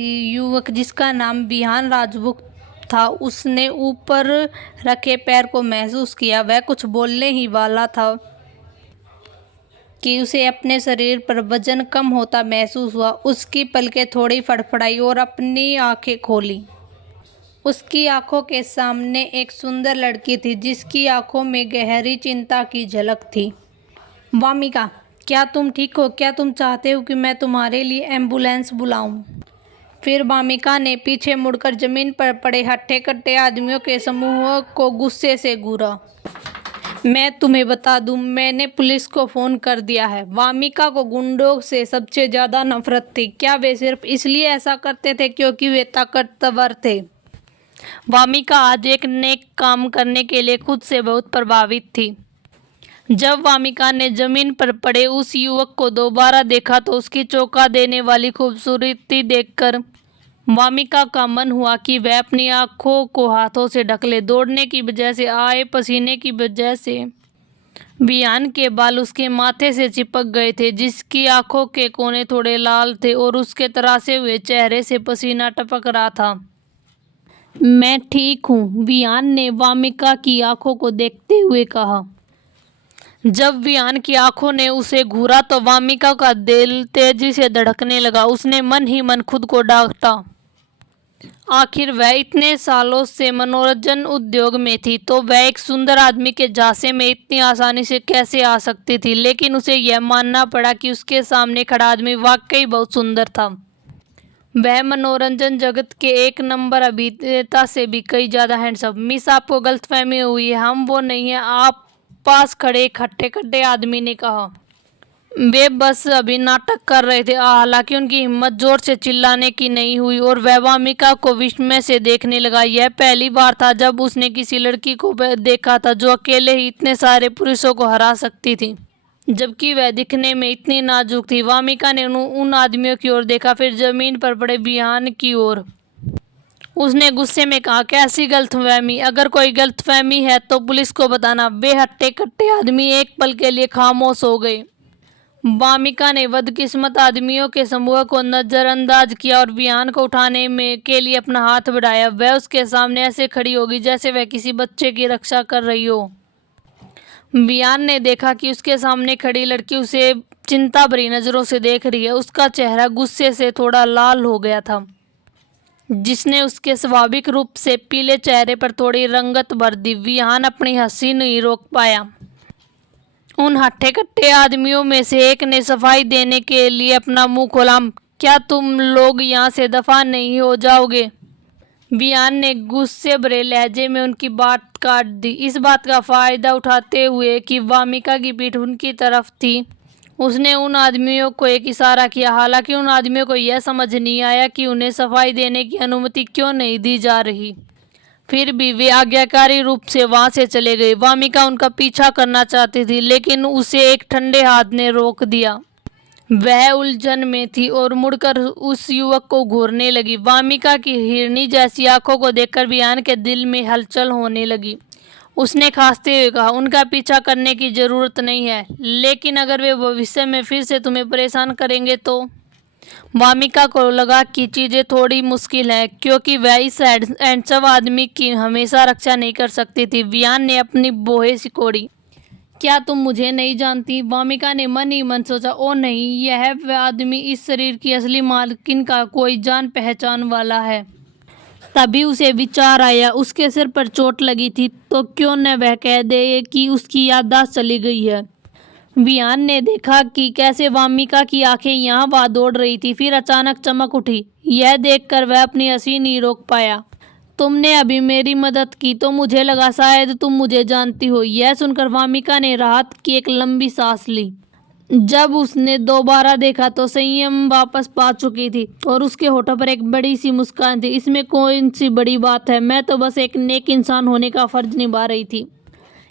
युवक जिसका नाम विहान राजपूत था, उसने ऊपर रखे पैर को महसूस किया। वह कुछ बोलने ही वाला था कि उसे अपने शरीर पर वजन कम होता महसूस हुआ। उसकी पलकें थोड़ी फड़फड़ाई और अपनी आंखें खोली। उसकी आंखों के सामने एक सुंदर लड़की थी जिसकी आंखों में गहरी चिंता की झलक थी। वामिका, क्या तुम ठीक हो? क्या तुम चाहते हो कि मैं तुम्हारे लिए एम्बुलेंस बुलाऊं? फिर वामिका ने पीछे मुड़कर जमीन पर पड़े हट्टे-कट्टे आदमियों के समूह को गुस्से से घूरा। मैं तुम्हें बता दूं, मैंने पुलिस को फोन कर दिया है। वामिका को गुंडों से सबसे ज्यादा नफरत थी। क्या वे सिर्फ इसलिए ऐसा करते थे क्योंकि वे ताकतवर थे? वामिका आज एक नेक काम करने के लिए खुद से बहुत प्रभावित थी। जब वामिका ने जमीन पर पड़े उस युवक को दोबारा देखा तो उसकी चौंका देने वाली खूबसूरती देखकर वामिका का मन हुआ कि वह अपनी आंखों को हाथों से ढक ले। दौड़ने की वजह से आए पसीने की वजह से विहान के बाल उसके माथे से चिपक गए थे, जिसकी आंखों के कोने थोड़े लाल थे और उसके तरासे हुए चेहरे से पसीना टपक रहा था। मैं ठीक हूँ, विहान ने वामिका की आंखों को देखते हुए कहा। जब विहान की आंखों ने उसे घूरा तो वामिका का दिल तेजी से धड़कने लगा। उसने मन ही मन खुद को डांटा। आखिर वह इतने सालों से मनोरंजन उद्योग में थी तो वह एक सुंदर आदमी के झांसे में इतनी आसानी से कैसे आ सकती थी। लेकिन उसे यह मानना पड़ा कि उसके सामने खड़ा आदमी वाकई बहुत सुंदर था। वह मनोरंजन जगत के एक नंबर अभिनेता से भी कई ज्यादा हैंडसम। मिस, आपको गलतफहमी हुई है, हम वो नहीं है, आप पास खड़े खट्टे खट्टे आदमी ने कहा। वे बस अभी नाटक कर रहे थे। हालांकि उनकी हिम्मत जोर से चिल्लाने की नहीं हुई और वह वामिका को विस्मय से देखने लगा। यह पहली बार था जब उसने किसी लड़की को देखा था जो अकेले ही इतने सारे पुरुषों को हरा सकती थी, जबकि वह दिखने में इतनी नाजुक थी। वामिका ने उन आदमियों की ओर देखा, फिर जमीन पर पड़े विहान की ओर। उसने गुस्से में कहा, कैसी गलतफहमी? अगर कोई गलतफहमी है तो पुलिस को बताना। वे हट्टे कट्टे आदमी एक पल के लिए खामोश हो गए। वामिका ने बदकिस्मत आदमियों के समूह को नजरअंदाज किया और विहान को उठाने में के लिए अपना हाथ बढ़ाया। वह उसके सामने ऐसे खड़ी होगी जैसे वह किसी बच्चे की रक्षा कर रही हो। विहान ने देखा कि उसके सामने खड़ी लड़की उसे चिंता भरी नजरों से देख रही है। उसका चेहरा गुस्से से थोड़ा लाल हो गया था, जिसने उसके स्वाभाविक रूप से पीले चेहरे पर थोड़ी रंगत भर दी। विहान अपनी हंसी नहीं रोक पाया। उन हट्टे कट्टे आदमियों में से एक ने सफाई देने के लिए अपना मुंह खोला। क्या तुम लोग यहाँ से दफा नहीं हो जाओगे? विहान ने गुस्से भरे लहजे में उनकी बात काट दी। इस बात का फायदा उठाते हुए कि वामिका की पीठ उनकी तरफ थी, उसने उन आदमियों को एक इशारा किया। हालांकि उन आदमियों को यह समझ नहीं आया कि उन्हें सफाई देने की अनुमति क्यों नहीं दी जा रही। फिर भी वे आज्ञाकारी रूप से वहां से चले गए। वामिका उनका पीछा करना चाहती थी, लेकिन उसे एक ठंडे हाथ ने रोक दिया। वह उलझन में थी और मुड़कर उस युवक को घूरने लगी। वामिका की हिरनी जैसी आंखों को देखकर विहान के दिल में हलचल होने लगी। उसने खांसते हुए कहा, उनका पीछा करने की जरूरत नहीं है, लेकिन अगर वे भविष्य में फिर से तुम्हें परेशान करेंगे तो? वामिका को लगा कि चीजें थोड़ी मुश्किल है, क्योंकि वह इस हैंडसम आदमी की हमेशा रक्षा नहीं कर सकती थी। विहान ने अपनी बोहे सिकोड़ी। क्या तुम मुझे नहीं जानती? वामिका ने मन ही मन सोचा। ओ नहीं, यह वह आदमी इस शरीर की असली मालकिन का कोई जान पहचान वाला है। तभी उसे विचार आया, उसके सिर पर चोट लगी थी तो क्यों न वह कह दे कि उसकी याददाश्त चली गई है। विहान ने देखा कि कैसे वामिका की आंखें यहाँ वहाँ दौड़ रही थी, फिर अचानक चमक उठी। यह देखकर वह अपनी हंसी नहीं रोक पाया। तुमने अभी मेरी मदद की तो मुझे लगा शायद तुम मुझे जानती हो। यह सुनकर वामिका ने राहत की एक लंबी सांस ली। जब उसने दोबारा देखा तो संयम वापस पा चुकी थी और उसके होठों पर एक बड़ी सी मुस्कान थी। इसमें कौन सी बड़ी बात है, मैं तो बस एक नेक इंसान होने का फर्ज निभा रही थी।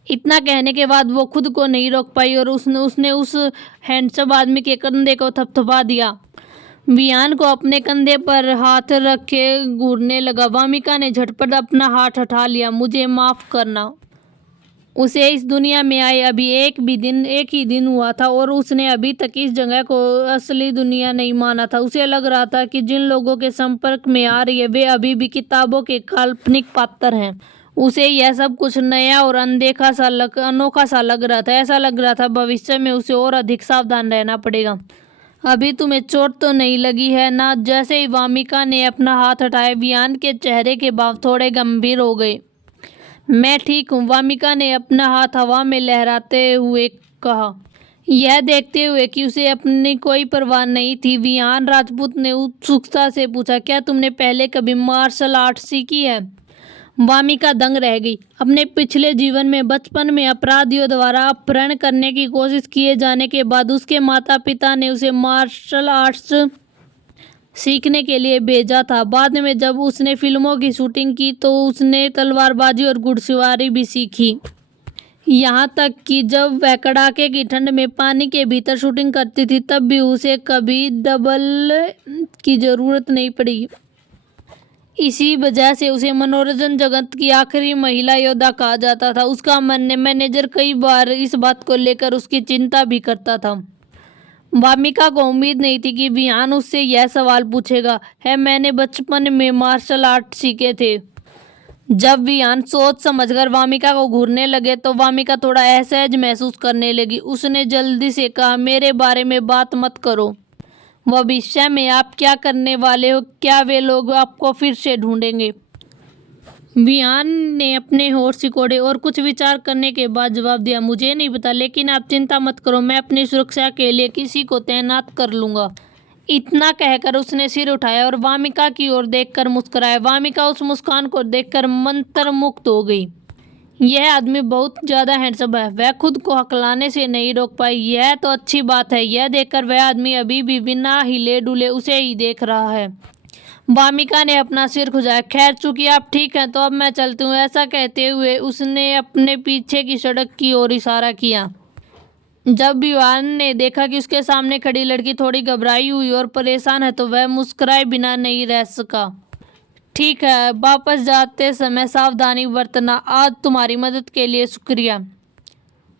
इतना कहने के बाद वो खुद को नहीं रोक पाई और उसने उस हैंडसम आदमी के कंधे को थपथपा दिया। विहान को अपने कंधे पर हाथ रखे घूरने लगा। वामिका ने झटपट अपना हाथ हटा लिया। मुझे माफ करना, उसे इस दुनिया में आए अभी एक ही दिन हुआ था और उसने अभी तक इस जगह को असली दुनिया नहीं माना था। उसे लग रहा था कि जिन लोगों के संपर्क में आ रही है वे अभी भी किताबों के काल्पनिक पात्र हैं। उसे यह सब कुछ नया और अनोखा सा लग रहा था। ऐसा लग रहा था भविष्य में उसे और अधिक सावधान रहना पड़ेगा। अभी तुम्हें चोट तो नहीं लगी है ना? जैसे ही वामिका ने अपना हाथ हटाया, वियान के चेहरे के भाव थोड़े गंभीर हो गए। मैं ठीक हूँ, वामिका ने अपना हाथ हवा में लहराते हुए कहा। यह देखते हुए कि उसे अपनी कोई परवाह नहीं थी, वियान राजपूत ने उत्सुकता से पूछा, क्या तुमने पहले कभी मार्शल आर्ट सीखी है? वामिका दंग रह गई। अपने पिछले जीवन में बचपन में अपराधियों द्वारा अपहरण करने की कोशिश किए जाने के बाद उसके माता पिता ने उसे मार्शल आर्ट्स सीखने के लिए भेजा था। बाद में जब उसने फिल्मों की शूटिंग की तो उसने तलवारबाजी और घुड़सवारी भी सीखी। यहाँ तक कि जब वह कड़ाके की ठंड में पानी के भीतर शूटिंग करती थी तब भी उसे कभी डबल की जरूरत नहीं पड़ी। इसी वजह से उसे मनोरंजन जगत की आखिरी महिला योद्धा कहा जाता था। उसका मैनेजर कई बार इस बात को लेकर उसकी चिंता भी करता था। वामिका को उम्मीद नहीं थी कि वियान उससे यह सवाल पूछेगा। मैंने बचपन में मार्शल आर्ट सीखे थे। जब वियान सोच समझकर वामिका को घूरने लगे तो वामिका थोड़ा असहज महसूस करने लगी। उसने जल्दी से कहा, मेरे बारे में बात मत करो। भविष्य में आप क्या करने वाले हो? क्या वे लोग आपको फिर से ढूंढेंगे? वियान ने अपने होठ सिकोड़े और कुछ विचार करने के बाद जवाब दिया, मुझे नहीं पता, लेकिन आप चिंता मत करो, मैं अपनी सुरक्षा के लिए किसी को तैनात कर लूँगा। इतना कहकर उसने सिर उठाया और वामिका की ओर देखकर मुस्कुराया। वामिका उस मुस्कान को देखकर मंत्रमुग्ध हो गई। यह आदमी बहुत ज़्यादा हैंडसम है। वह खुद को हकलाने से नहीं रोक पाई। यह तो अच्छी बात है। यह देखकर वह आदमी अभी भी बिना हिले डुले उसे ही देख रहा है। वामिका ने अपना सिर खुजाया। खैर, चूंकि आप ठीक हैं तो अब मैं चलती हूँ। ऐसा कहते हुए उसने अपने पीछे की सड़क की ओर इशारा किया। जब वियान ने देखा कि उसके सामने खड़ी लड़की थोड़ी घबराई हुई और परेशान है तो वह मुस्कुराए बिना नहीं रह सका। ठीक है, वापस जाते समय सावधानी बरतना। आज तुम्हारी मदद के लिए शुक्रिया।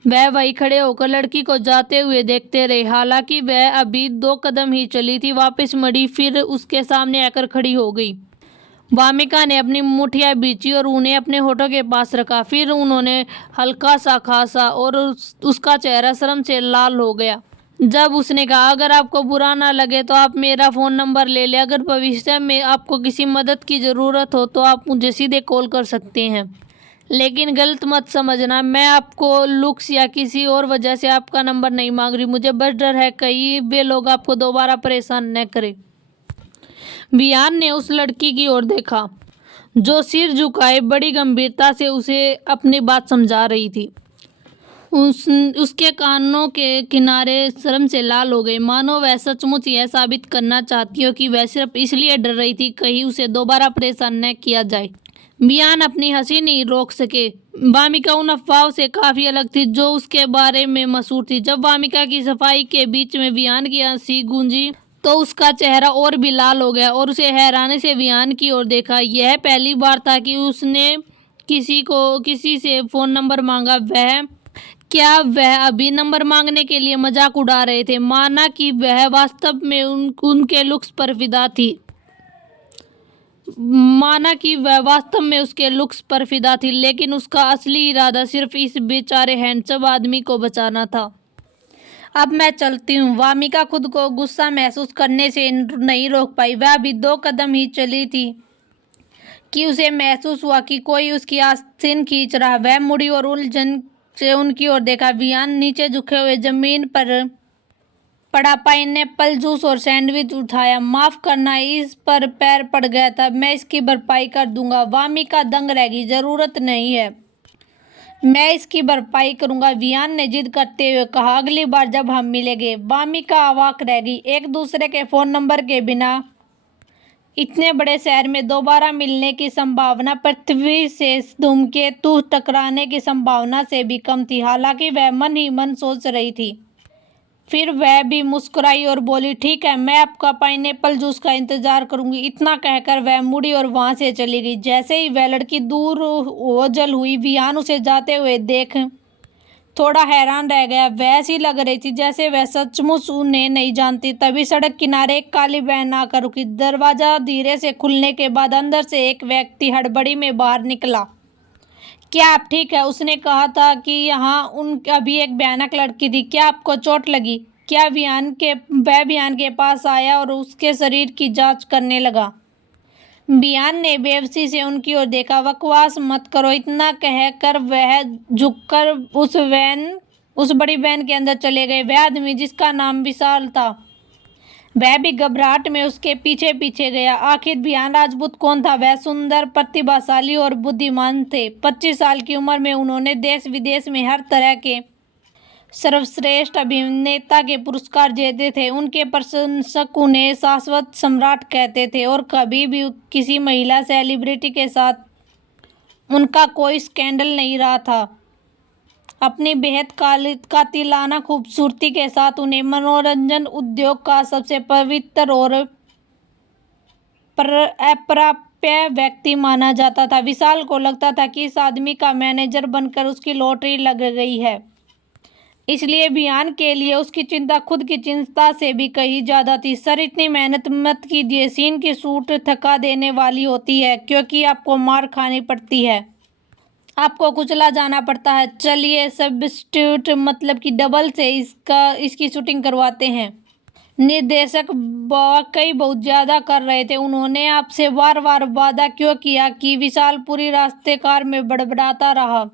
वह वहीं खड़े होकर लड़की को जाते हुए देखते रहे। हालांकि वह अभी 2 कदम ही चली थी, वापस मुड़ी, फिर उसके सामने आकर खड़ी हो गई। वामिका ने अपनी मुठ्ठियां बींची और उन्हें अपने होठों के पास रखा। फिर उन्होंने हल्का सा खांसा और उसका चेहरा शर्म से लाल हो गया। जब उसने कहा, अगर आपको बुरा ना लगे तो आप मेरा फ़ोन नंबर ले लें। अगर भविष्य में आपको किसी मदद की ज़रूरत हो तो आप मुझे सीधे कॉल कर सकते हैं। लेकिन गलत मत समझना, मैं आपको लुक्स या किसी और वजह से आपका नंबर नहीं मांग रही। मुझे बस डर है कहीं वे लोग आपको दोबारा परेशान न करें। वियान ने उस लड़की की ओर देखा जो सिर झुकाए बड़ी गंभीरता से उसे अपनी बात समझा रही थी। उसके कानों के किनारे शर्म से लाल हो गए, मानो वह सचमुच यह साबित करना चाहती हो कि वह सिर्फ इसलिए डर रही थी कहीं उसे दोबारा परेशान न किया जाए। वियान अपनी हंसी नहीं रोक सके। वामिका उन अफवाहों से काफ़ी अलग थी जो उसके बारे में मशहूर थी। जब वामिका की सफाई के बीच में वियान की हंसी गूंजी तो उसका चेहरा और भी लाल हो गया और उसे हैरानी से वियान की ओर देखा। यह पहली बार था कि उसने किसी से फ़ोन नंबर मांगा। क्या वह अभी नंबर मांगने के लिए मजाक उड़ा रहे थे? माना कि वह वास्तव में उनके लुक्स पर फिदा थी। उसके लुक्स पर फिदा थी, लेकिन उसका असली इरादा सिर्फ इस बेचारे हैंडसम आदमी को बचाना था। अब मैं चलती हूँ। वामिका खुद को गुस्सा महसूस करने से नहीं रोक पाई। वह अभी 2 कदम ही चली थी कि उसे महसूस हुआ कि कोई उसकी आस्तीन खींच रहा। वह मुड़ी और उलझन से उनकी ओर देखा। वियान नीचे झुके हुए जमीन पर पड़ा पाइनएप्पल जूस और सैंडविच उठाया। माफ करना, इस पर पैर पड़ गया था, मैं इसकी भरपाई कर दूंगा। वामिका दंग रह गई। जरूरत नहीं है, मैं इसकी भरपाई करूंगा, वियान ने जिद करते हुए कहा। अगली बार जब हम मिलेंगे। वामिका अवाक रह गई। एक दूसरे के फ़ोन नंबर के बिना इतने बड़े शहर में दोबारा मिलने की संभावना पृथ्वी से धूमकेतु टकराने की संभावना से भी कम थी। हालांकि वह मन ही मन सोच रही थी, फिर वह भी मुस्कुराई और बोली, ठीक है, मैं आपका पाइनएप्पल जूस का इंतजार करूंगी। इतना कहकर वह मुड़ी और वहां से चली गई। जैसे ही वह लड़की दूर ओझल हुई, विहान उसे जाते हुए देख थोड़ा हैरान रह गया। वह ऐसी लग रही थी जैसे वह सचमुच उन्हें नहीं जानती। तभी सड़क किनारे एक काली वैन आकर रुकी। दरवाजा धीरे से खुलने के बाद अंदर से एक व्यक्ति हड़बड़ी में बाहर निकला। क्या आप ठीक है? उसने कहा था कि यहाँ उन अभी एक भयानक लड़की थी। क्या आपको चोट लगी? क्या वह विहान के पास आया और उसके शरीर की जांच करने लगा। विहान ने बेबसी से उनकी ओर देखा। बकवास मत करो, इतना कहकर वह झुककर उस बड़ी वैन के अंदर चले गए। वह आदमी जिसका नाम विशाल था, वह भी घबराहट में उसके पीछे पीछे गया। आखिर विहान राजपूत कौन था? वह सुंदर, प्रतिभाशाली और बुद्धिमान थे। 25 साल की उम्र में उन्होंने देश विदेश में हर तरह के सर्वश्रेष्ठ अभिनेता के पुरस्कार जीते थे। उनके प्रशंसक उन्हें शाश्वत सम्राट कहते थे और कभी भी किसी महिला सेलिब्रिटी के साथ उनका कोई स्कैंडल नहीं रहा था। अपनी बेहद कातिलाना खूबसूरती के साथ उन्हें मनोरंजन उद्योग का सबसे पवित्र और अप्राप्य व्यक्ति माना जाता था। विशाल को लगता था कि इस आदमी का मैनेजर बनकर उसकी लॉटरी लग गई है, इसलिए विहान के लिए उसकी चिंता खुद की चिंता से भी कहीं ज्यादा थी। सर, इतनी मेहनत मत कीजिए। सीन की शूट थका देने वाली होती है क्योंकि आपको मार खानी पड़ती है, आपको कुचला जाना पड़ता है। चलिए सब्स्टिट्यूट मतलब कि डबल से इसकी शूटिंग करवाते हैं। निर्देशक वाकई बहुत ज्यादा कर रहे थे। उन्होंने आपसे बार बार वादा क्यों किया कि विशाल पूरी रास्ते कार में बड़बड़ाता रहा।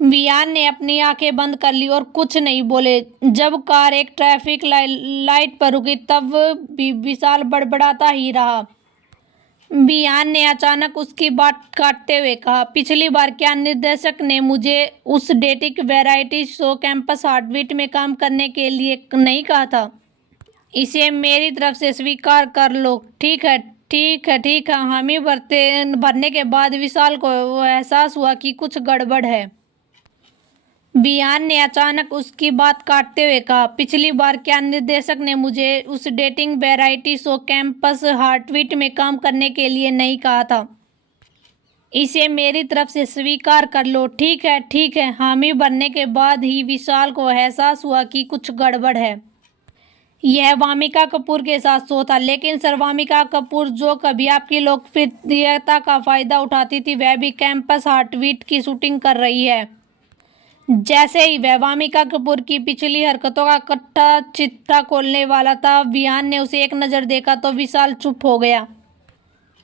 विहान ने अपनी आंखें बंद कर ली और कुछ नहीं बोले। जब कार एक ट्रैफिक लाइट पर रुकी तब भी विशाल बड़बड़ाता ही रहा। विहान ने अचानक उसकी बात काटते हुए कहा, पिछली बार क्या निर्देशक ने मुझे उस dating variety show campus heartbeat में काम करने के लिए नहीं कहा था? इसे मेरी तरफ से स्वीकार कर लो। ठीक है, ठीक है, ठीक है। हामी भरने के बाद विशाल को एहसास हुआ कि कुछ गड़बड़ है। विहान ने अचानक उसकी बात काटते हुए कहा, पिछली बार क्या निर्देशक ने मुझे उस dating variety show campus heartbeat में काम करने के लिए नहीं कहा था? इसे मेरी तरफ से स्वीकार कर लो। ठीक है, ठीक है। हामी भरने के बाद ही विशाल को एहसास हुआ कि कुछ गड़बड़ है। यह वामिका कपूर के साथ शो था, लेकिन सर, वामिका कपूर जो कभी आपकी लोकप्रियता का फायदा उठाती थी, वह भी कैंपस हार्टबीट की शूटिंग कर रही है। जैसे ही वह वामिका कपूर की पिछली हरकतों का कट्टा चिट्ठा खोलने वाला था, विहान ने उसे एक नज़र देखा तो विशाल चुप हो गया।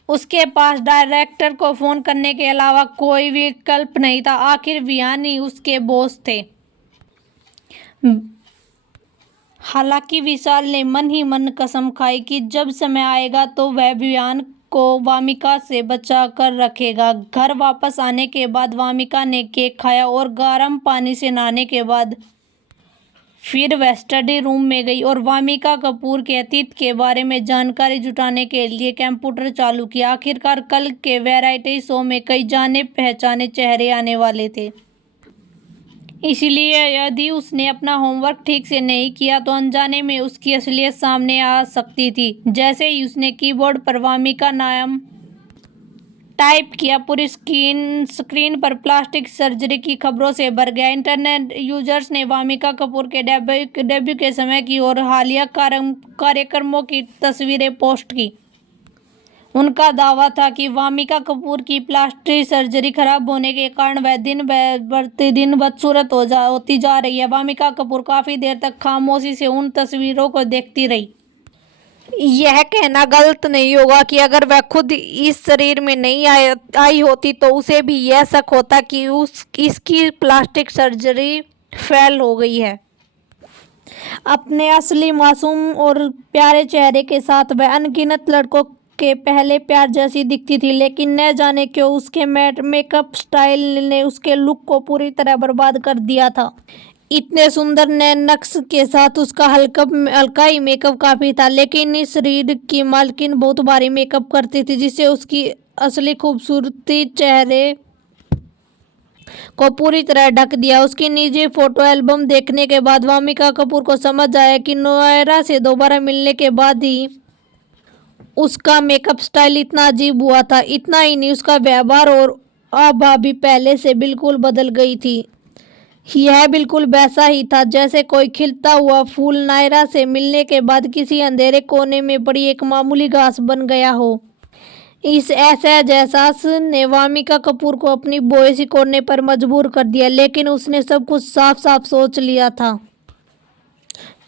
उसके पास डायरेक्टर को फोन करने के अलावा कोई विकल्प नहीं था। आखिर विहान ही उसके बॉस थे। हालांकि विशाल ने मन ही मन कसम खाई कि जब समय आएगा तो वह विहान को वामिका से बचा कर रखेगा। घर वापस आने के बाद वामिका ने केक खाया और गर्म पानी से नहाने के बाद फिर वह स्टडी रूम में गई और वामिका कपूर के अतीत के बारे में जानकारी जुटाने के लिए कंप्यूटर चालू किया। आखिरकार कल के वैरायटी शो में कई जाने पहचाने चेहरे आने वाले थे, इसलिए यदि उसने अपना होमवर्क ठीक से नहीं किया तो अनजाने में उसकी असलियत सामने आ सकती थी। जैसे ही उसने कीबोर्ड पर वामिका नाम टाइप किया, पूरी स्क्रीन पर प्लास्टिक सर्जरी की खबरों से भर गया। इंटरनेट यूजर्स ने वामिका कपूर के डेब्यू के समय की और हालिया कार्यक्रमों की तस्वीरें पोस्ट की। उनका दावा था कि वामिका कपूर की प्लास्टिक सर्जरी खराब होने के कारण वह दिन बदसूरत होती जा रही है। वामिका कपूर काफी देर तक खामोशी से उन तस्वीरों को देखती रही। यह कहना गलत नहीं होगा कि अगर वह खुद इस शरीर में नहीं आई होती तो उसे भी यह शक होता कि इसकी प्लास्टिक सर्जरी फेल हो गई है। अपने असली मासूम और प्यारे चेहरे के साथ वह अनगिनत लड़कों के पहले प्यार जैसी दिखती थी, लेकिन न जाने क्यों उसके मेकअप स्टाइल ने उसके लुक को पूरी तरह बर्बाद कर दिया था। इतने सुंदर नए नक्श के साथ उसका हल्का ही मेकअप काफी था, लेकिन इस शरीर की मालकिन बहुत भारी मेकअप करती थी जिससे उसकी असली खूबसूरती चेहरे को पूरी तरह ढक दिया। उसकी निजी फोटो एल्बम देखने के बाद वामिका कपूर को समझ आया कि नोएरा से दोबारा मिलने के बाद ही उसका मेकअप स्टाइल इतना अजीब हुआ था। इतना ही नहीं, उसका व्यवहार और आभा भी पहले से बिल्कुल बदल गई थी। यह बिल्कुल वैसा ही था जैसे कोई खिलता हुआ फूल नायरा से मिलने के बाद किसी अंधेरे कोने में पड़ी एक मामूली घास बन गया हो। इस असहज एहसास ने वामिका कपूर को अपनी बॉयसी कोरने पर मजबूर कर दिया, लेकिन उसने सब कुछ साफ साफ सोच लिया था।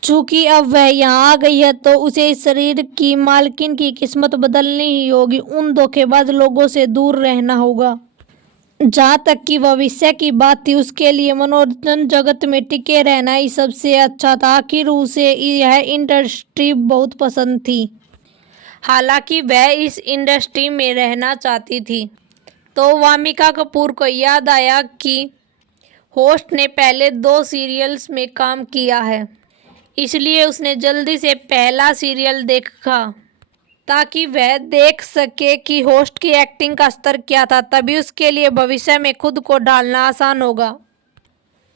चूंकि अब वह यहाँ आ गई है तो उसे इस शरीर की मालकिन की किस्मत बदलनी ही होगी। उन धोखेबाज लोगों से दूर रहना होगा। जहाँ तक कि भविष्य की बात थी, उसके लिए मनोरंजन जगत में टिके रहना ही सबसे अच्छा था। आखिर उसे यह इंडस्ट्री बहुत पसंद थी। हालांकि वह इस इंडस्ट्री में रहना चाहती थी, तो वामिका कपूर को याद आया कि होस्ट ने पहले 2 सीरियल्स में काम किया है। इसलिए उसने जल्दी से पहला सीरियल देखा ताकि वह देख सके कि होस्ट की एक्टिंग का स्तर क्या था। तभी उसके लिए भविष्य में खुद को ढालना आसान होगा।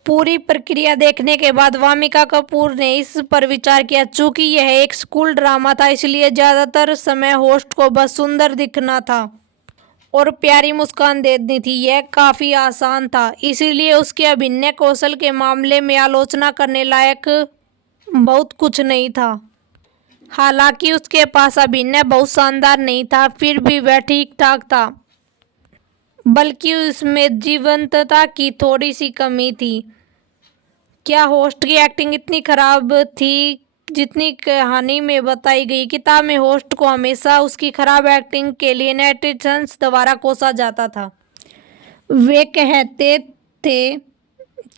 पूरी प्रक्रिया देखने के बाद वामिका कपूर ने इस पर विचार किया। चूंकि यह एक स्कूल ड्रामा था, इसलिए ज़्यादातर समय होस्ट को बस सुंदर दिखना था और प्यारी मुस्कान देनी थी। यह काफ़ी आसान था, इसीलिए उसके अभिनय कौशल के मामले में आलोचना करने लायक बहुत कुछ नहीं था। हालांकि उसके पास अभिनय बहुत शानदार नहीं था, फिर भी वह ठीक ठाक था, बल्कि उसमें जीवंतता की थोड़ी सी कमी थी। क्या होस्ट की एक्टिंग इतनी खराब थी जितनी कहानी में बताई गई? किताब में होस्ट को हमेशा उसकी खराब एक्टिंग के लिए नेटिजन्स द्वारा कोसा जाता था। वे कहते थे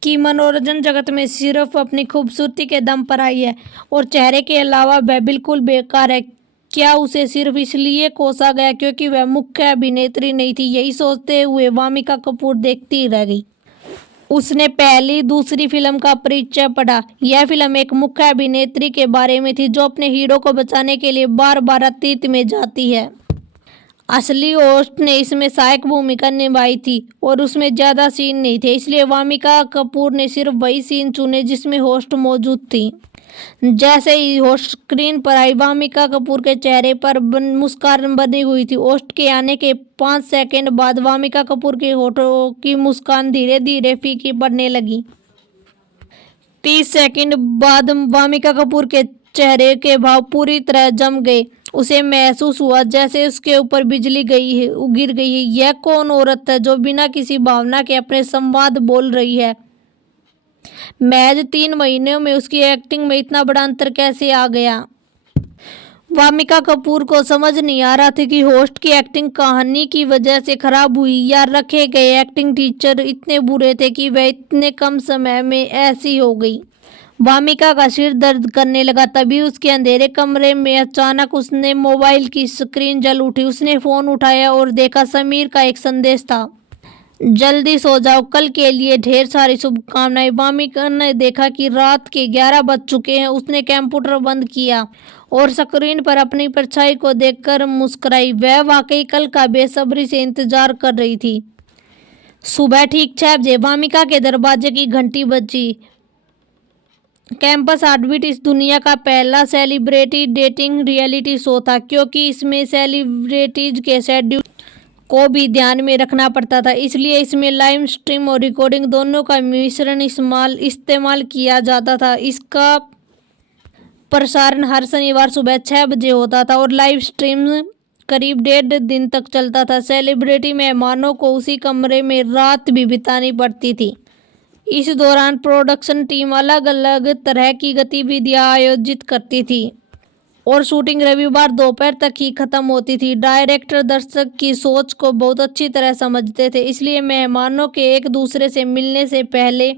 कि मनोरंजन जगत में सिर्फ अपनी खूबसूरती के दम पर आई है और चेहरे के अलावा वह बिल्कुल बेकार है। क्या उसे सिर्फ इसलिए कोसा गया क्योंकि वह मुख्य अभिनेत्री नहीं थी? यही सोचते हुए वामिका कपूर देखती रह गई। उसने पहली दूसरी फिल्म का परिचय पढ़ा। यह फिल्म एक मुख्य अभिनेत्री के बारे में थी जो अपने हीरो को बचाने के लिए बार बार अतीत में जाती है। असली होस्ट ने इसमें सहायक भूमिका निभाई थी और उसमें ज़्यादा सीन नहीं थे, इसलिए वामिका कपूर ने सिर्फ वही सीन चुने जिसमें होस्ट मौजूद थी। जैसे ही होस्ट स्क्रीन पर आई, वामिका कपूर के चेहरे पर मुस्कान बनी हुई थी। होस्ट के आने के 5 सेकंड बाद वामिका कपूर के होठों की मुस्कान धीरे धीरे फीकी पड़ने लगी। 30 सेकंड बाद वामिका कपूर के चेहरे के भाव पूरी तरह जम गए। उसे महसूस हुआ जैसे उसके ऊपर बिजली गिर गई है। यह कौन औरत है जो बिना किसी भावना के अपने संवाद बोल रही है? महज 3 महीनों में उसकी एक्टिंग में इतना बड़ा अंतर कैसे आ गया? वामिका कपूर को समझ नहीं आ रहा था कि होस्ट की एक्टिंग कहानी की वजह से खराब हुई या रखे गए एक्टिंग टीचर इतने बुरे थे कि वह इतने कम समय में ऐसी हो गई। वामिका का सिर दर्द करने लगा। तभी उसके अंधेरे कमरे में अचानक उसने मोबाइल की स्क्रीन जल उठी। उसने फ़ोन उठाया और देखा समीर का एक संदेश था। जल्दी सो जाओ, कल के लिए ढेर सारी शुभकामनाएं। वामिका ने देखा कि रात के 11 बज चुके हैं। उसने कंप्यूटर बंद किया और स्क्रीन पर अपनी परछाई को देखकर मुस्कुराई। वह वाकई कल का बेसब्री से इंतजार कर रही थी। सुबह ठीक 6 बजे वामिका के दरवाजे की घंटी बजी। कैंपस हार्टबीट इस दुनिया का पहला सेलिब्रिटी डेटिंग रियलिटी शो था, क्योंकि इसमें सेलिब्रिटीज के शेड्यूल को भी ध्यान में रखना पड़ता था। इसलिए इसमें लाइव स्ट्रीम और रिकॉर्डिंग दोनों का मिश्रण इस्तेमाल किया जाता था। इसका प्रसारण हर शनिवार सुबह 6 बजे होता था और लाइव स्ट्रीम करीब 1.5 दिन तक चलता था। सेलिब्रिटी मेहमानों को उसी कमरे में रात भी बितानी पड़ती थी। इस दौरान प्रोडक्शन टीम अलग अलग तरह की गतिविधियां आयोजित करती थी और शूटिंग रविवार दोपहर तक ही खत्म होती थी। डायरेक्टर दर्शक की सोच को बहुत अच्छी तरह समझते थे, इसलिए मेहमानों के एक दूसरे से मिलने से पहले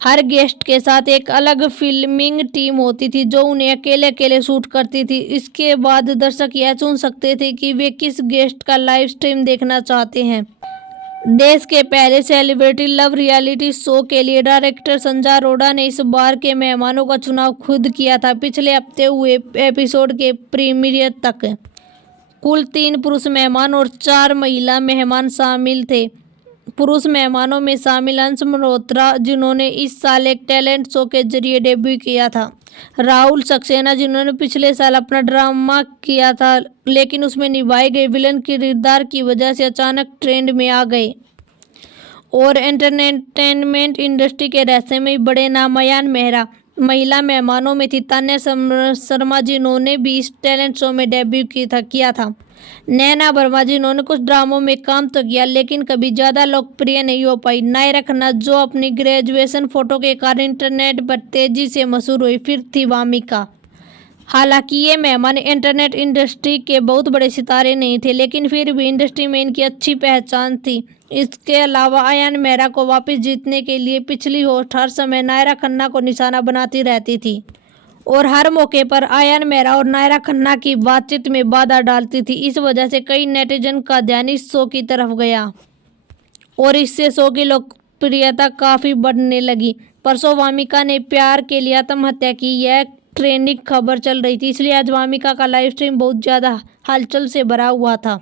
हर गेस्ट के साथ एक अलग फिल्मिंग टीम होती थी जो उन्हें अकेले अकेले शूट करती थी। इसके बाद दर्शक यह चुन सकते थे कि वे किस गेस्ट का लाइव स्ट्रीम देखना चाहते हैं। देश के पहले सेलिब्रिटी लव रियलिटी शो के लिए डायरेक्टर संजय अरोड़ा ने इस बार के मेहमानों का चुनाव खुद किया था। पिछले हफ्ते हुए एपिसोड के प्रीमियर तक कुल 3 पुरुष मेहमान और 4 महिला मेहमान शामिल थे। पुरुष मेहमानों में शामिल अंश मल्होत्रा, जिन्होंने इस साल एक टैलेंट शो के जरिए डेब्यू किया था, राहुल सक्सेना, जिन्होंने पिछले साल अपना ड्रामा किया था लेकिन उसमें निभाए गए विलन किरदार की वजह से अचानक ट्रेंड में आ गए, और एंटरटेनमेंट इंडस्ट्री के रहस्यमयी बड़े नाम अयान मेहरा। महिला मेहमानों में थी तान्या शर्मा, जिन्होंने भी इस टैलेंट शो में डेब्यू किया था, नैना वर्मा, जिन्होंने कुछ ड्रामों में काम तो किया लेकिन कभी ज़्यादा लोकप्रिय नहीं हो पाई, नायरा खन्ना, जो अपनी ग्रेजुएशन फोटो के कारण इंटरनेट पर तेजी से मशहूर हुई, फिर थी वामिका। हालांकि ये मेहमान इंटरनेट इंडस्ट्री के बहुत बड़े सितारे नहीं थे, लेकिन फिर भी इंडस्ट्री में इनकी अच्छी पहचान थी। इसके अलावा अयान मेहरा को वापस जीतने के लिए पिछली होस्ट हर समय नायरा खन्ना को निशाना बनाती रहती थी और हर मौके पर अयान मेहरा और नायरा खन्ना की बातचीत में बाधा डालती थी। इस वजह से कई नेटिजन का ध्यान इस शो की तरफ गया और इससे शो की लोकप्रियता काफ़ी बढ़ने लगी। परसों वामिका ने प्यार के लिए आत्महत्या की, यह ट्रेंडिंग खबर चल रही थी, इसलिए आज वामिका का लाइव स्ट्रीम बहुत ज़्यादा हलचल से भरा हुआ था।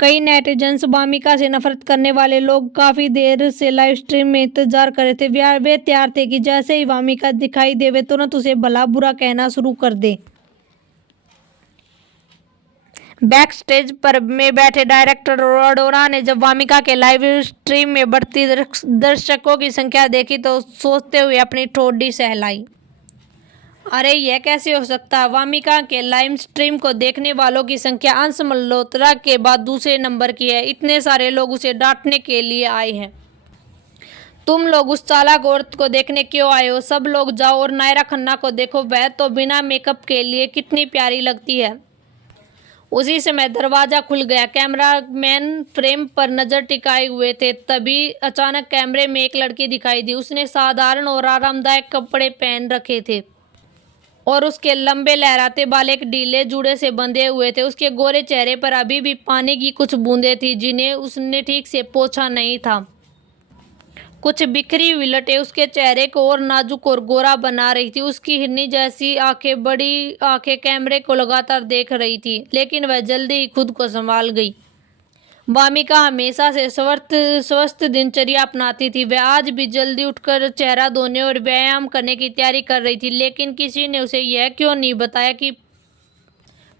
कई नेटिजन्स, वामिका से नफरत करने वाले लोग काफ़ी देर से लाइव स्ट्रीम में इंतजार कर रहे थे। वे तैयार थे कि जैसे ही वामिका दिखाई दे वे तुरंत उसे भला बुरा कहना शुरू कर दे। बैक स्टेज पर में बैठे डायरेक्टर अरोड़ा ने जब वामिका के लाइव स्ट्रीम में बढ़ती दर्शकों की संख्या देखी तो सोचते हुए अपनी ठोड़ी सहलाई। अरे यह कैसे हो सकता है? वामिका के लाइव स्ट्रीम को देखने वालों की संख्या अंश मल्होत्रा के बाद दूसरे नंबर की है। इतने सारे लोग उसे डांटने के लिए आए हैं। तुम लोग उस चालाक औरत को देखने क्यों आए हो? सब लोग जाओ और नायरा खन्ना को देखो, वह तो बिना मेकअप के लिए कितनी प्यारी लगती है। उसी समय दरवाजा खुल गया। कैमरामैन फ्रेम पर नजर टिकाए हुए थे, तभी अचानक कैमरे में एक लड़की दिखाई दी। उसने साधारण और आरामदायक कपड़े पहन रखे थे और उसके लंबे लहराते बाल एक ढीले जूड़े से बंधे हुए थे। उसके गोरे चेहरे पर अभी भी पानी की कुछ बूंदें थी जिन्हें उसने ठीक से पोंछा नहीं था। कुछ बिखरी हुई लटें उसके चेहरे को और नाजुक और गोरा बना रही थी। उसकी हिरनी जैसी आंखें, बड़ी आंखें कैमरे को लगातार देख रही थी, लेकिन वह जल्दी ही खुद को संभाल गई। वामिका हमेशा से स्वस्थ दिनचर्या अपनाती थी। वह आज भी जल्दी उठकर चेहरा धोने और व्यायाम करने की तैयारी कर रही थी, लेकिन किसी ने उसे यह क्यों नहीं बताया कि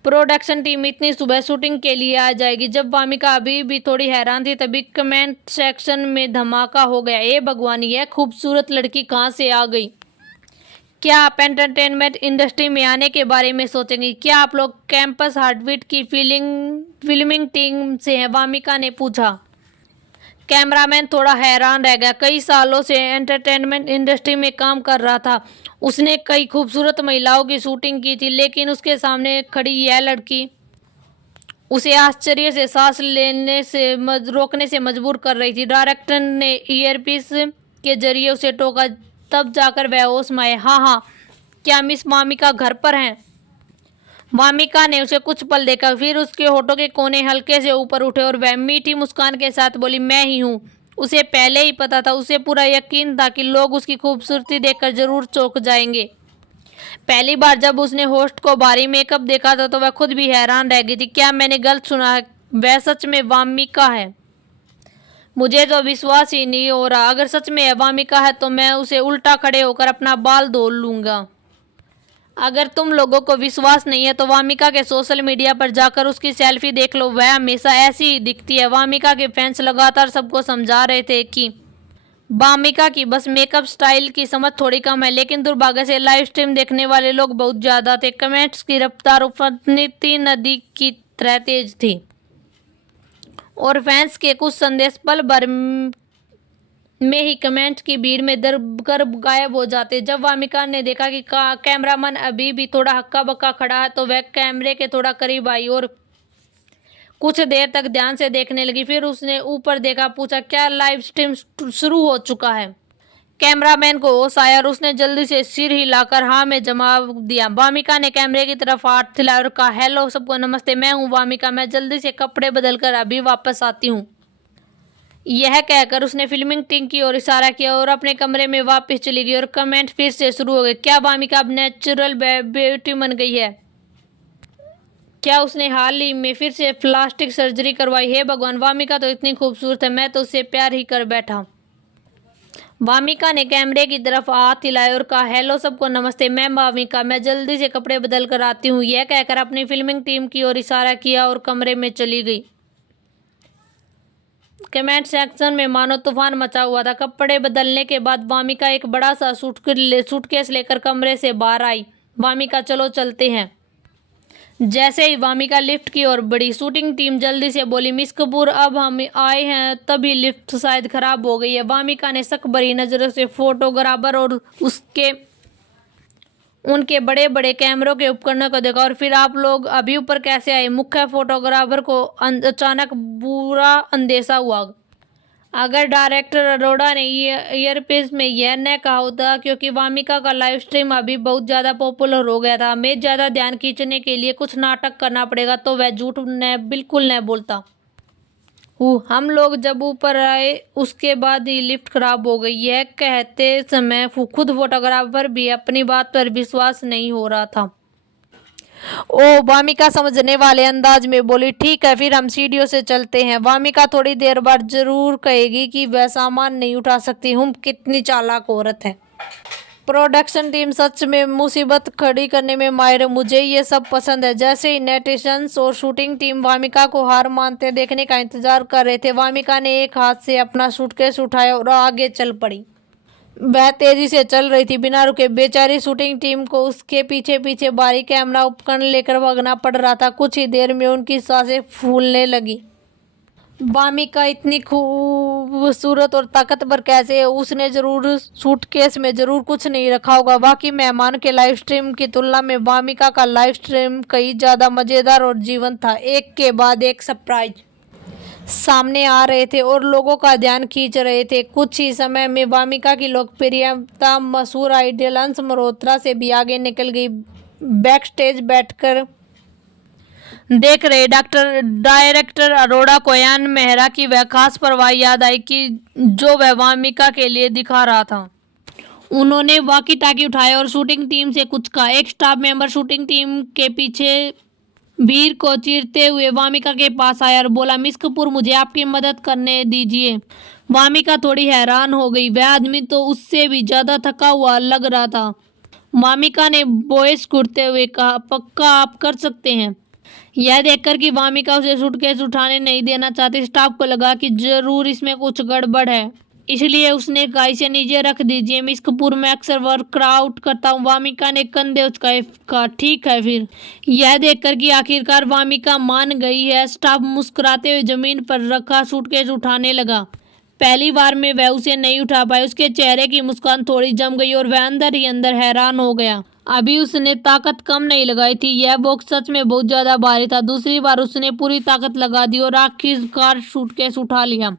प्रोडक्शन टीम इतनी सुबह शूटिंग के लिए आ जाएगी। जब वामिका अभी भी थोड़ी हैरान थी, तभी कमेंट सेक्शन में धमाका हो गया। हे भगवान, यह खूबसूरत लड़की कहाँ से आ गई? क्या आप एंटरटेनमेंट इंडस्ट्री में आने के बारे में सोचेंगे? क्या आप लोग कैंपस हार्टबीट की फिल्मिंग टीम से हैं? वामिका ने पूछा। कैमरामैन थोड़ा हैरान रह गया। कई सालों से एंटरटेनमेंट इंडस्ट्री में काम कर रहा था। उसने कई खूबसूरत महिलाओं की शूटिंग की थी, लेकिन उसके सामने खड़ी यह लड़की उसे आश्चर्य से सांस लेने से रोकने से मजबूर कर रही थी। डायरेक्टर ने ईयरपीस के जरिए उसे टोका, तब जाकर वह होश में आए। हाँ, क्या मिस वामिका घर पर हैं? वामिका ने उसे कुछ पल देखा, फिर उसके होठों के कोने हल्के से ऊपर उठे और वह मीठी मुस्कान के साथ बोली, मैं ही हूँ। उसे पहले ही पता था, उसे पूरा यकीन था कि लोग उसकी खूबसूरती देखकर जरूर चौंक जाएंगे। पहली बार जब उसने होस्ट को भारी मेकअप देखा था तो वह खुद भी हैरान रह गई थी। क्या मैंने गलत सुना है? वह सच में वामिका है? मुझे तो विश्वास ही नहीं हो रहा। अगर सच में वामिका है तो मैं उसे उल्टा खड़े होकर अपना बाल धो लूँगा। अगर तुम लोगों को विश्वास नहीं है तो वामिका के सोशल मीडिया पर जाकर उसकी सेल्फी देख लो, वह हमेशा ऐसी ही दिखती है। वामिका के फैंस लगातार सबको समझा रहे थे कि वामिका की बस मेकअप स्टाइल की समझ थोड़ी कम है, लेकिन दुर्भाग्य से लाइव स्ट्रीम देखने वाले लोग बहुत ज़्यादा थे। कमेंट्स की रफ्तार उफनती नदी की तरह तेज थी और फैंस के कुछ संदेश पल भर में ही कमेंट की भीड़ में दबकर गायब हो जाते। जब वामिका ने देखा कि कैमरामैन अभी भी थोड़ा हक्का बक्का खड़ा है तो वह कैमरे के थोड़ा करीब आई और कुछ देर तक ध्यान से देखने लगी। फिर उसने ऊपर देखा, पूछा, क्या लाइव स्ट्रीम शुरू हो चुका है? कैमरामैन को होश आया और उसने जल्दी से सिर हिलाकर हाँ में जवाब दिया। वामिका ने कैमरे की तरफ हाथ हिलाया और कहा, हेलो सबको नमस्ते, मैं हूँ वामिका, मैं जल्दी से कपड़े बदलकर अभी वापस आती हूँ। यह कहकर उसने फिल्मिंग टीम की ओर इशारा किया और अपने कमरे में वापस चली गई और कमेंट फिर से शुरू हो गए। क्या वामिका अब नेचुरल ब्यूटी बन गई है? क्या उसने हाल ही में फिर से प्लास्टिक सर्जरी करवाई? हे भगवान, वामिका तो इतनी खूबसूरत है, मैं तो उससे प्यार ही कर बैठा। वामिका ने कैमरे की तरफ हाथ हिलाए और कहा, हेलो सबको नमस्ते, मैं वामिका, मैं जल्दी से कपड़े बदल कर आती हूँ। यह कहकर अपनी फिल्मिंग टीम की ओर इशारा किया और कमरे में चली गई। कमेंट सेक्शन में मानो तूफान मचा हुआ था। कपड़े बदलने के बाद वामिका एक बड़ा सा सूटकेस लेकर कमरे से बाहर आई। वामिका, चलो चलते हैं। जैसे ही वामिका लिफ्ट की ओर बढ़ी, शूटिंग टीम जल्दी से बोली, मिस कपूर, अब हम आए हैं तभी लिफ्ट शायद खराब हो गई है। वामिका ने शक भरी नजरों से फोटोग्राफर और उनके बड़े बड़े कैमरों के उपकरणों को देखा। और फिर आप लोग अभी ऊपर कैसे आए? मुख्य फोटोग्राफर को अचानक बुरा अंदेशा हुआ। अगर डायरेक्टर अरोड़ा ने ईयरपीस में यह न कहा होता क्योंकि वामिका का लाइव स्ट्रीम अभी बहुत ज़्यादा पॉपुलर हो गया था, हमें ज़्यादा ध्यान खींचने के लिए कुछ नाटक करना पड़ेगा, तो वह झूठ बिल्कुल न बोलता। हम लोग जब ऊपर आए उसके बाद ही लिफ्ट खराब हो गई। यह कहते समय खुद फोटोग्राफर भी अपनी बात पर विश्वास नहीं हो रहा था। ओ, वामिका समझने वाले अंदाज में बोली, ठीक है फिर हम सीढ़ियों से चलते हैं। वामिका थोड़ी देर बाद जरूर कहेगी कि वह सामान नहीं उठा सकती। हम कितनी चालाक औरत है। प्रोडक्शन टीम सच में मुसीबत खड़ी करने में माहिर है। मुझे ये सब पसंद है। जैसे ही नेटिशंस और शूटिंग टीम वामिका को हार मानते देखने का इंतजार कर रहे थे, वामिका ने एक हाथ से अपना सूटकेस उठाया और आगे चल पड़ी। वह तेजी से चल रही थी, बिना रुके। बेचारी शूटिंग टीम को उसके पीछे पीछे भारी कैमरा उपकरण लेकर भागना पड़ रहा था। कुछ ही देर में उनकी सांसें फूलने लगी। वामिका इतनी खूबसूरत और ताकतवर कैसे है? उसने जरूर सूटकेस में जरूर कुछ नहीं रखा होगा। बाकी मेहमान के लाइव स्ट्रीम की तुलना में वामिका का लाइव स्ट्रीम कई ज़्यादा मज़ेदार और जीवंत था। एक के बाद एक सरप्राइज सामने आ रहे थे और लोगों का ध्यान खींच रहे थे। कुछ ही समय में वामिका की लोकप्रियता मशहूर आइडल अंश मल्होत्रा से भी आगे निकल गई। बैक स्टेज बैठकर देख रहे डायरेक्टर अरोड़ा को यान मेहरा की वह खास परवाह याद आई कि जो वह वामिका के लिए दिखा रहा था। उन्होंने वॉकी टाकी उठाया और शूटिंग टीम से कुछ कहा। एक स्टाफ मेंबर शूटिंग टीम के पीछे भीड़ को चीरते हुए वामिका के पास आया और बोला, मिस कपूर, मुझे आपकी मदद करने दीजिए। वामिका थोड़ी हैरान हो गई। वह आदमी तो उससे भी ज्यादा थका हुआ लग रहा था। वामिका ने वॉइस घुटते हुए कहा, पक्का आप कर सकते हैं? यह देखकर कि वामिका उसे सूटकेस उठाने नहीं देना चाहती, स्टाफ को लगा कि जरूर इसमें कुछ गड़बड़ है, इसलिए उसने कहा, इसे नीचे रख दीजिए मिस कपूर, मैं अक्सर वर्कआउट करता हूँ। वामिका ने कंधे उचकाए, कहा, ठीक है फिर। यह देखकर कि आखिरकार वामिका मान गई है, स्टाफ मुस्कुराते हुए जमीन पर रखा सूटकेस उठाने लगा। पहली बार में वह उसे नहीं उठा पाई। उसके चेहरे की मुस्कान थोड़ी जम गई और वह अंदर ही अंदर हैरान हो गया। अभी उसने ताकत कम नहीं लगाई थी, यह बॉक्स सच में बहुत ज्यादा भारी था। दूसरी बार उसने पूरी ताकत लगा दी और आखिरकार सूटकेस उठा लिया,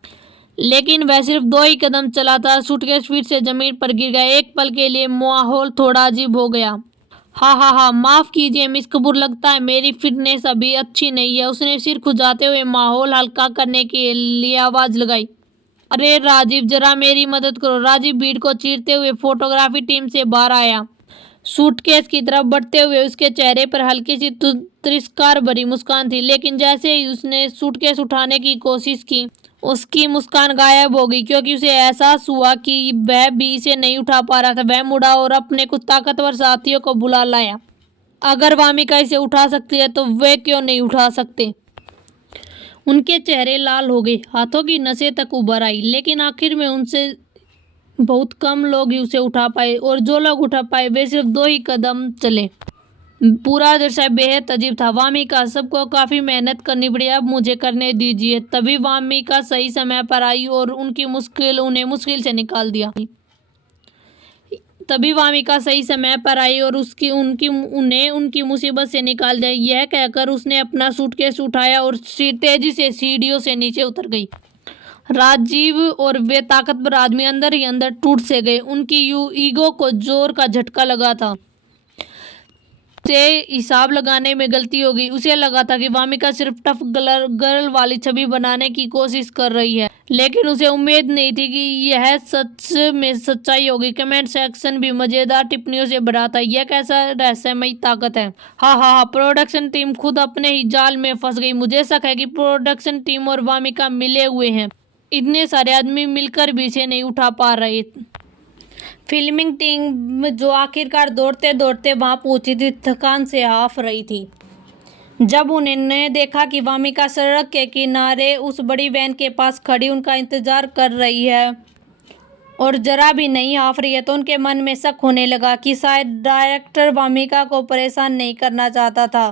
लेकिन वह सिर्फ 2 ही कदम चला था, सूटकेस फिर से जमीन पर गिर गया। एक पल के लिए माहौल थोड़ा अजीब हो गया। हा, माफ कीजिए मिस कपूर, लगता है मेरी फिटनेस अभी अच्छी नहीं है। उसने सिर खुजाते हुए माहौल हल्का करने के लिए आवाज लगाई, अरे राजीव, जरा मेरी मदद करो। राजीव भीड़ को चीरते हुए फोटोग्राफी टीम से बाहर आया। सूटकेस की तरफ बढ़ते हुए उसके चेहरे पर हल्की सी तिरस्कार भरी मुस्कान थी, लेकिन जैसे ही उसने सूटकेस उठाने की कोशिश की, उसकी मुस्कान गायब हो गई, क्योंकि उसे एहसास हुआ कि वह भी इसे नहीं उठा पा रहा था। वह मुड़ा और अपने कुछ ताकतवर साथियों को बुला लाया। अगर वामिका इसे उठा सकती है तो वे क्यों नहीं उठा सकते? उनके चेहरे लाल हो गए, हाथों की नसें तक उभर आई, लेकिन आखिर में उनसे बहुत कम लोग ही उसे उठा पाए, और जो लोग उठा पाए वे सिर्फ 2 ही कदम चले। पूरा दृश्य बेहद अजीब था। वामिका, सबको काफी मेहनत करनी पड़ी, अब मुझे करने दीजिए। तभी वामिका सही समय पर आई और उन्हें मुश्किल से निकाल दिया। तभी वामिका सही समय पर आई और उन्हें उनकी मुसीबत से निकाल दिया। यह कहकर उसने अपना सूटकेस उठाया और तेजी से सीढ़ियों से नीचे उतर गई। राजीव और वे ताकतवर आदमी अंदर ही अंदर टूट से गए। उनकी ईगो को जोर का झटका लगा था। से हिसाब लगाने में गलती हो गई। उसे लगा था कि वामिका सिर्फ टफ गर्ल वाली छवि बनाने की कोशिश कर रही है, लेकिन उसे उम्मीद नहीं थी कि यह सच में सच्चाई होगी। कमेंट सेक्शन भी मजेदार टिप्पणियों से भरा था। यह कैसा रहस्यमयी ताकत है। हाँ, प्रोडक्शन टीम खुद अपने ही जाल में फंस गई। मुझे शक है कि प्रोडक्शन टीम और वामिका मिले हुए हैं। इतने सारे आदमी मिलकर भी इसे नहीं उठा पा रहे। फिल्मिंग टीम जो आखिरकार दौड़ते दौड़ते वहां पहुंची थी, थकान से हाफ रही थी। जब उन्होंने देखा कि वामिका सड़क के किनारे उस बड़ी वैन के पास खड़ी उनका इंतजार कर रही है और जरा भी नहीं हाफ रही है, तो उनके मन में शक होने लगा कि शायद डायरेक्टर वामिका को परेशान नहीं करना चाहता था।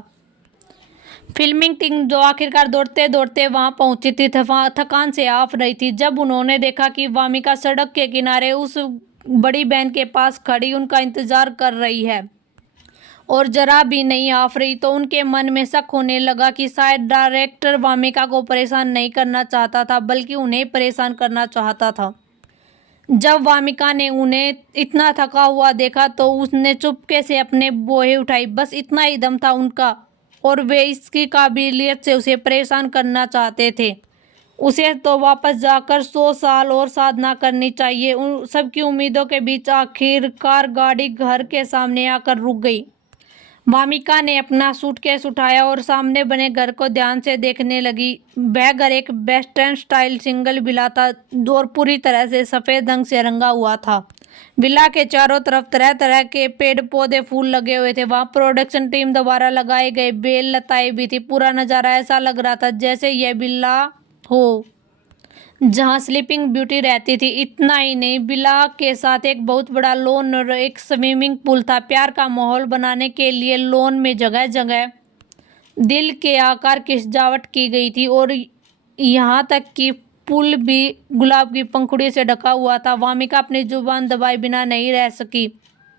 फिल्मिंग टीम जो आखिरकार दौड़ते दौड़ते वहां पहुंची थी, थकान से हाफ रही थी। जब उन्होंने देखा कि वामिका सड़क के किनारे उस बड़ी वैन के पास खड़ी उनका इंतजार कर रही है और जरा भी नहीं हाफ रही, तो उनके मन में शक होने लगा कि शायद डायरेक्टर वामिका को परेशान नहीं करना चाहता था, बल्कि उन्हें परेशान करना चाहता था। जब वामिका ने उन्हें इतना थका हुआ देखा तो उसने चुपके से अपने बोहे उठाई। बस इतना ही दम था उनका और वे इसकी काबिलियत से उसे परेशान करना चाहते थे। उसे तो वापस जाकर 100 साल और साधना करनी चाहिए। उन सबकी उम्मीदों के बीच आखिरकार गाड़ी घर के सामने आकर रुक गई। वामिका ने अपना सूटकेस उठाया और सामने बने घर को ध्यान से देखने लगी। वह घर एक वेस्टर्न स्टाइल सिंगल विला था और पूरी तरह से सफ़ेद रंग से रंगा हुआ था। विला के चारों तरफ तरह तरह के पेड़ पौधे फूल लगे हुए थे। वहाँ प्रोडक्शन टीम द्वारा लगाए गए बेल लताएं भी थी। पूरा नज़ारा ऐसा लग रहा था जैसे यह विला हो जहाँ स्लीपिंग ब्यूटी रहती थी। इतना ही नहीं, विला के साथ एक बहुत बड़ा लॉन और एक स्विमिंग पूल था। प्यार का माहौल बनाने के लिए लॉन में जगह जगह दिल के आकार की सजावट की गई थी और यहाँ तक कि पुल भी गुलाब की पंखुड़ी से ढका हुआ था। वामिका अपनी जुबान दबाए बिना नहीं रह सकी।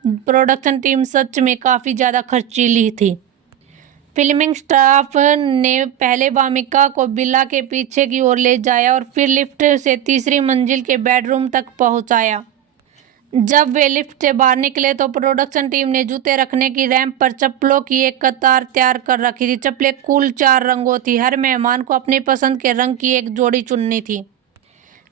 प्रोडक्शन टीम सच में काफ़ी ज़्यादा खर्चीली थी। फिल्मिंग स्टाफ ने पहले वामिका को विला के पीछे की ओर ले जाया और फिर लिफ्ट से तीसरी मंजिल के बेडरूम तक पहुंचाया। जब वे लिफ्ट से बाहर निकले तो प्रोडक्शन टीम ने जूते रखने की रैंप पर चप्पलों की एक कतार तैयार कर रखी थी। चप्पलें कुल 4 रंगों थी। हर मेहमान को अपनी पसंद के रंग की एक जोड़ी चुननी थी।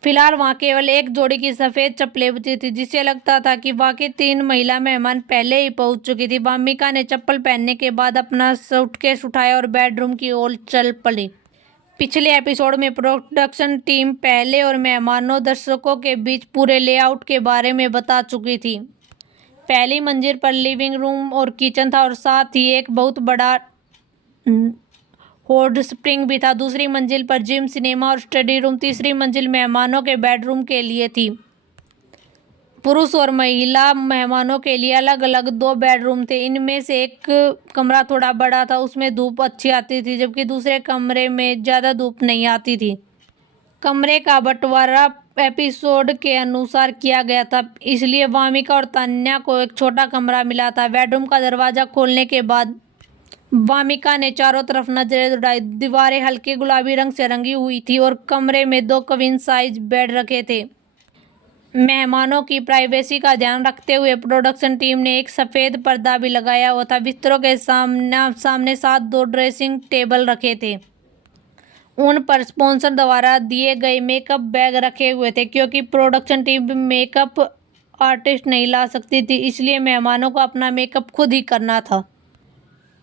फिलहाल वहाँ केवल एक जोड़ी की सफ़ेद चप्पलें बची थी, जिससे लगता था कि बाकी 3 महिला मेहमान पहले ही पहुँच चुकी थी। वामिका ने चप्पल पहनने के बाद अपना सूटकेस उठाया और बेडरूम की ओर चल पड़ी। पिछले एपिसोड में प्रोडक्शन टीम पहले और मेहमानों दर्शकों के बीच पूरे लेआउट के बारे में बता चुकी थी। पहली मंजिल पर लिविंग रूम और किचन था और साथ ही एक बहुत बड़ा हॉट स्प्रिंग भी था। दूसरी मंजिल पर जिम, सिनेमा और स्टडी रूम। तीसरी मंजिल मेहमानों के बेडरूम के लिए थी। पुरुष और महिला मेहमानों के लिए अलग अलग 2 बेडरूम थे। इनमें से एक कमरा थोड़ा बड़ा था, उसमें धूप अच्छी आती थी, जबकि दूसरे कमरे में ज़्यादा धूप नहीं आती थी। कमरे का बंटवारा एपिसोड के अनुसार किया गया था, इसलिए वामिका और तान्या को एक छोटा कमरा मिला था। बेडरूम का दरवाज़ा खोलने के बाद वामिका ने चारों तरफ नजरें दौड़ाई। दीवारें हल्के गुलाबी रंग से रंगी हुई थी और कमरे में 2 क्वीन साइज बेड रखे थे। मेहमानों की प्राइवेसी का ध्यान रखते हुए प्रोडक्शन टीम ने एक सफ़ेद पर्दा भी लगाया हुआ था। बिस्तरों के सामने 2 ड्रेसिंग टेबल रखे थे। उन पर स्पॉन्सर द्वारा दिए गए मेकअप बैग रखे हुए थे। क्योंकि प्रोडक्शन टीम मेकअप आर्टिस्ट नहीं ला सकती थी, इसलिए मेहमानों को अपना मेकअप खुद ही करना था।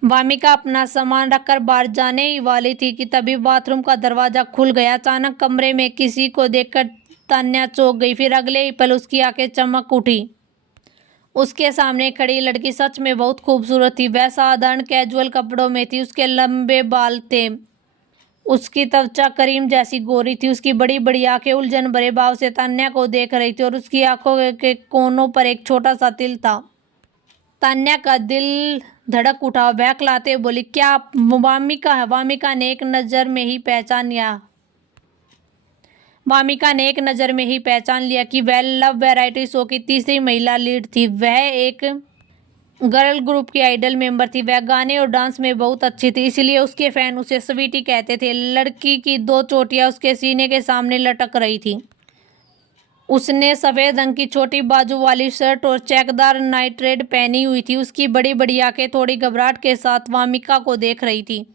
वामिका अपना सामान रखकर बाहर जाने ही वाली थी कि तभी बाथरूम का दरवाज़ा खुल गया। अचानक कमरे में किसी को देखकर तान्या चौंक गई। फिर अगले ही पल उसकी आंखें चमक उठी। उसके सामने खड़ी लड़की सच में बहुत खूबसूरत थी। वह साधारण कैजुअल कपड़ों में थी। उसके लंबे बाल थे। उसकी त्वचा करीम जैसी गोरी थी। उसकी बड़ी बड़ी आंखें उलझन भरे भाव से तान्या को देख रही थी और उसकी आंखों के कोनों पर एक छोटा सा तिल था। तान्या का दिल धड़क उठा। बहकलाते बोली, क्या आप वामिका है? वामिका ने एक नज़र में ही पहचान लिया कि वह लव वैरायटी शो की तीसरी महिला लीड थी। वह एक गर्ल ग्रुप की आइडल मेंबर थी। वह गाने और डांस में बहुत अच्छी थी, इसलिए उसके फैन उसे स्वीटी कहते थे। लड़की की 2 चोटियां उसके सीने के सामने लटक रही थी। उसने सफ़ेद रंग की छोटी बाजू वाली शर्ट और चेकदार नाइट पहनी हुई थी। उसकी बड़ी बड़ी आंखें थोड़ी घबराहट के साथ वामिका को देख रही थी।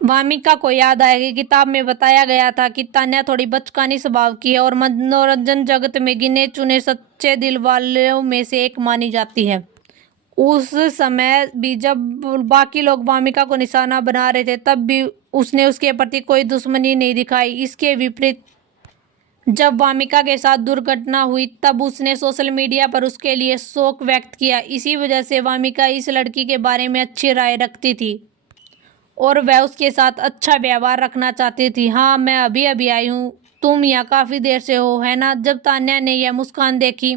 वामिका को याद आया कि किताब में बताया गया था कि तान्या थोड़ी बचकानी स्वभाव की है और मनोरंजन जगत में गिने चुने सच्चे दिल वालों में से एक मानी जाती है। उस समय भी जब बाकी लोग वामिका को निशाना बना रहे थे, तब भी उसने उसके प्रति कोई दुश्मनी नहीं दिखाई। इसके विपरीत जब वामिका के साथ दुर्घटना हुई, तब उसने सोशल मीडिया पर उसके लिए शोक व्यक्त किया। इसी वजह से वामिका इस लड़की के बारे में अच्छी राय रखती थी और वह उसके साथ अच्छा व्यवहार रखना चाहती थी। हाँ, मैं अभी अभी आई हूँ, तुम यहाँ काफ़ी देर से हो, है ना? जब तान्या ने यह मुस्कान देखी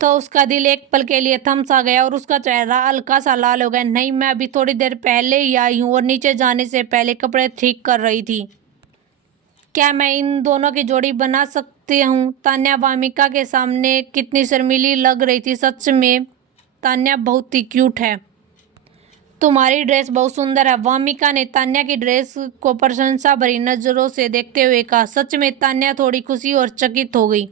तो उसका दिल एक पल के लिए थम सा गया और उसका चेहरा हल्का सा लाल हो गया। नहीं, मैं अभी थोड़ी देर पहले ही आई हूँ और नीचे जाने से पहले कपड़े ठीक कर रही थी। क्या मैं इन दोनों की जोड़ी बना सकती हूँ? तान्या वामिका के सामने कितनी शर्मीली लग रही थी। सच में तान्या बहुत ही क्यूट है। तुम्हारी ड्रेस बहुत सुंदर है। वामिका ने तान्या की ड्रेस को प्रशंसा भरी नज़रों से देखते हुए कहा। सच में तान्या थोड़ी खुशी और चकित हो गई।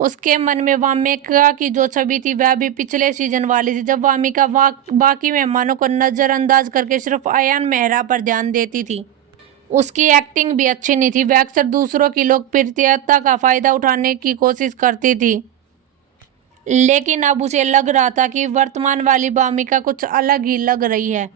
उसके मन में वामिका की जो छवि थी वह भी पिछले सीजन वाली थी, जब वामिका बाकी मेहमानों को नज़रअंदाज करके सिर्फ अयान मेहरा पर ध्यान देती थी। उसकी एक्टिंग भी अच्छी नहीं थी। वह अक्सर दूसरों की लोकप्रियता का फ़ायदा उठाने की कोशिश करती थी, लेकिन अब उसे लग रहा था कि वर्तमान वाली वामिका कुछ अलग ही लग रही है।